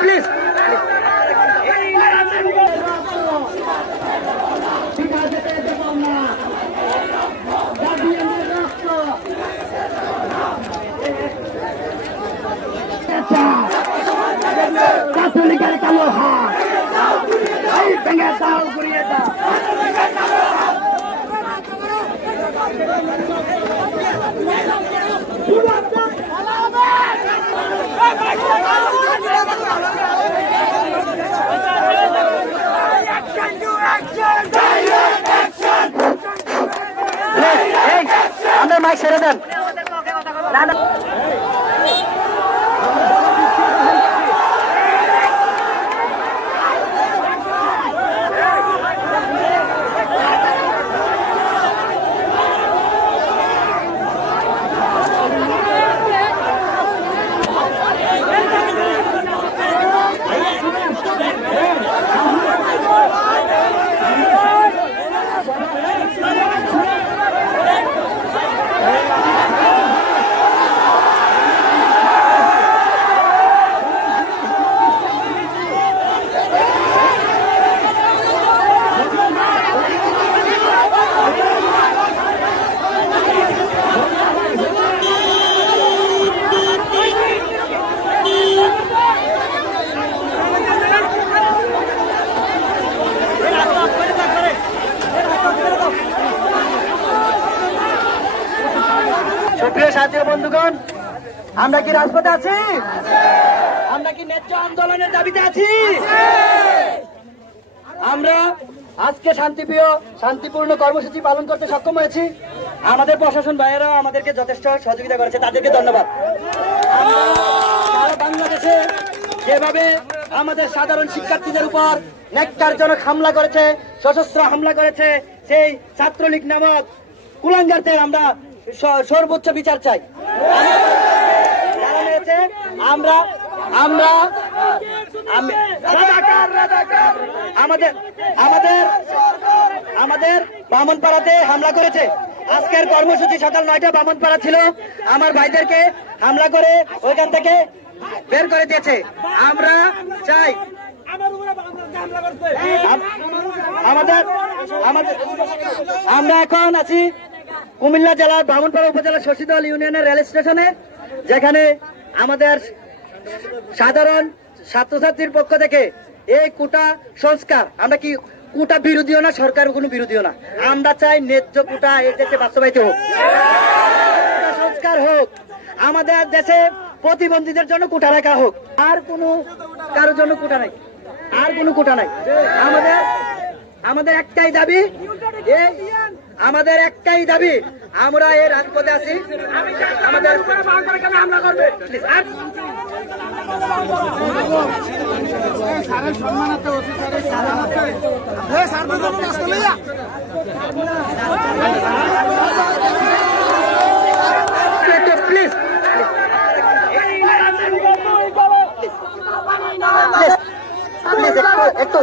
Please কাতলিকের কালো হাত এই ভেঙে দাও ঘুরিয়ে দাও আমাদের মাইক ছেড়ে দেন সুপ্রিয় সাথী বন্ধুগণ, আমরা কি রাজপথে আছি? আমরা কি ন্যায্য আন্দোলনের দাবিতে আছি? আমরা আজকে শান্তিপূর্ণ কর্মসূচি পালন করতে সক্ষম হয়েছি। আমাদের প্রশাসন ভাইয়েরা আমাদেরকে যথেষ্ট সহযোগিতা করেছে, তাদেরকে ধন্যবাদ। সারা বাংলাদেশে যেভাবে আমাদের সাধারণ শিক্ষার্থীদের উপর ন্যাক্কারজনক হামলা করেছে, সশস্ত্র হামলা করেছে, সেই ছাত্রলীগ নামক কুলাঙ্গারদের আমরা সর্বোচ্চ বিচার চাই। আমাদের বামনপাড়াতে হামলা করেছে। আজকের কর্মসূচি সকাল 9টা বামনপাড়া ছিল, আমার ভাইদেরকে হামলা করে ওইখান থেকে বের করে দিয়েছে। আমরা চাই আমরা এখন আছি কুমিল্লা জেলার বামনপাড়া উপজেলার শশীদল ইউনিয়নের রেল স্টেশনে, যেখানে আমাদের সাধারণ ছাত্রছাত্রীর পক্ষ থেকে এই কোটা সংস্কার, আমরা কি কোটা বিরোধীও না, সরকার কোনো বিরোধীও না, আমরা চাই ন্যায্য কোটা এই দেশে বাস্তবায়িত হোক, সংস্কার হোক, আমাদের দেশে প্রতিবন্ধীদের জন্য কোটা রাখা হোক। আর কোনো কারোর জন্য কোটা নাই, আর কোনো কোটা নাই। আমাদের একটাই দাবি, আমরা এই রাজপথে আছি। আমাদের প্লিজ একটু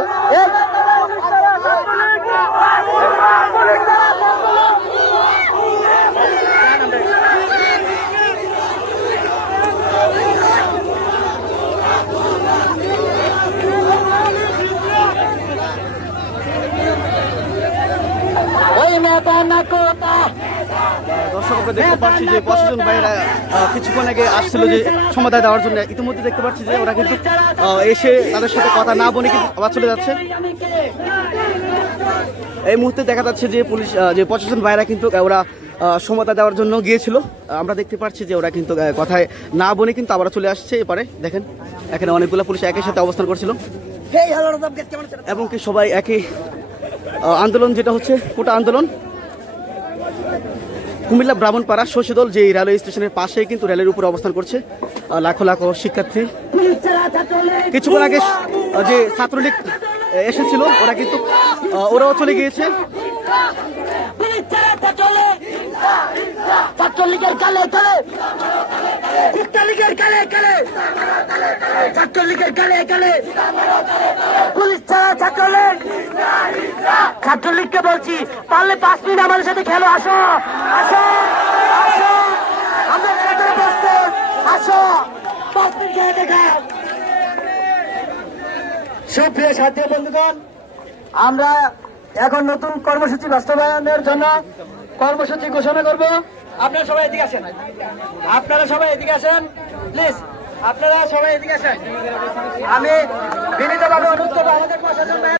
দর্শক দেখতে পাচ্ছি যে প্রশাসন ভাইরা কিছুক্ষণ আগে আসছিল যে সমাধান দেওয়ার জন্য। ইতিমধ্যে দেখতে পাচ্ছি যে ওরা কিন্তু এসে তাদের সাথে কথা না বলে কিন্তু আবার চলে যাচ্ছে। এই মুহূর্তে দেখা যাচ্ছে যে পুলিশ যে প্রশাসন ভাইরা কিন্তু ওরা সমতা দেওয়ার জন্য গিয়েছিল। আমরা দেখতে পাচ্ছি যে ওরা কিন্তু কথায় না বলে কিন্তু আবার চলে আসছে এপারে। দেখেন এখানে অনেকগুলো পুলিশ একই সাথে অবস্থান করছিল এবং কি সবাই একই আন্দোলন, যেটা হচ্ছে কোটা আন্দোলন। কুমিল্লা ব্রাহ্মণপাড়া শশীদল যে রেলওয়ে স্টেশনের পাশেই কিন্তু রেলের উপরে অবস্থান করছে লাখো লাখো শিক্ষার্থী। কিছুক্ষণ আগে যে ছাত্রলীগ এসেছিল ওরা কিন্তু ওরাও চলে গিয়েছে। ছাত্রলীগের কালে কালে, ছাত্রলীগের কালে কালে, ছাত্রলীগের কালে কালে, পুলিশ ছাড়া ছাত্রলীগ ছাত্রলীগকে বলছি, পারলে 5 মিনিট আমাদের সাথে খেলো, আসো আসো আসো, আমরা ভেতরে প্রস্তুত, আসো 5 মিনিট খেলে দেখাও। সুপ্রিয় সাথী বন্ধুগণ, আমরা এখন নতুন কর্মসূচি বাস্তবায়নের জন্য কর্মসূচি ঘোষণা করব। আপনারা সবাই এদিকে আসেন, আপনারা সবাই এদিকে আসেন প্লিজ, আপনারা সবাই এদিকে আসেন। আমি বিনীতভাবে অনুরোধ করবো আমাদের প্রশাসন